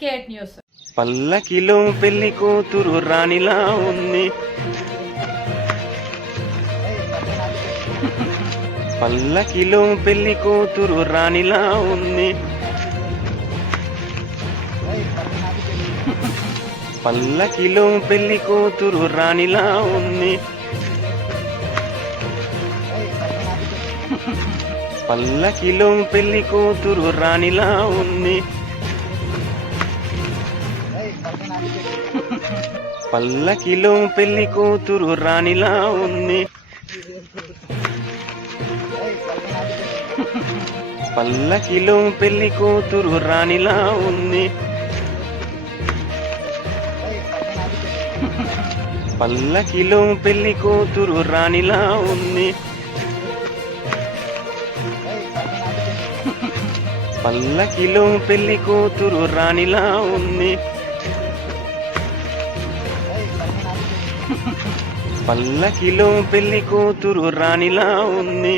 Fake news. పల్లకిలో పెళ్ళి కూతురు రాణిలా ఉంది. పల్లకిలో పెళ్ళి కూతురు రాణిలా ఉంది. పల్లకిలో పెళ్ళి కూతురు రాణిలా ఉంది. పల్లకిలో పెళ్ళి కూతురు రాణిలా ఉంది. పల్లకిలో పెళ్ళి కూతురు రాణిలా ఉంది. పల్లకిలో పెళ్ళి కూతురు రాణిలా ఉంది. పల్లకిలో పెళ్ళి కూతురు రాణిలా ఉంది. పల్లకిలో పెళ్ళి కూతురు రాణిలా ఉంది. పల్లకిలో పెళ్ళి కూతురు రాణిలా ఉంది.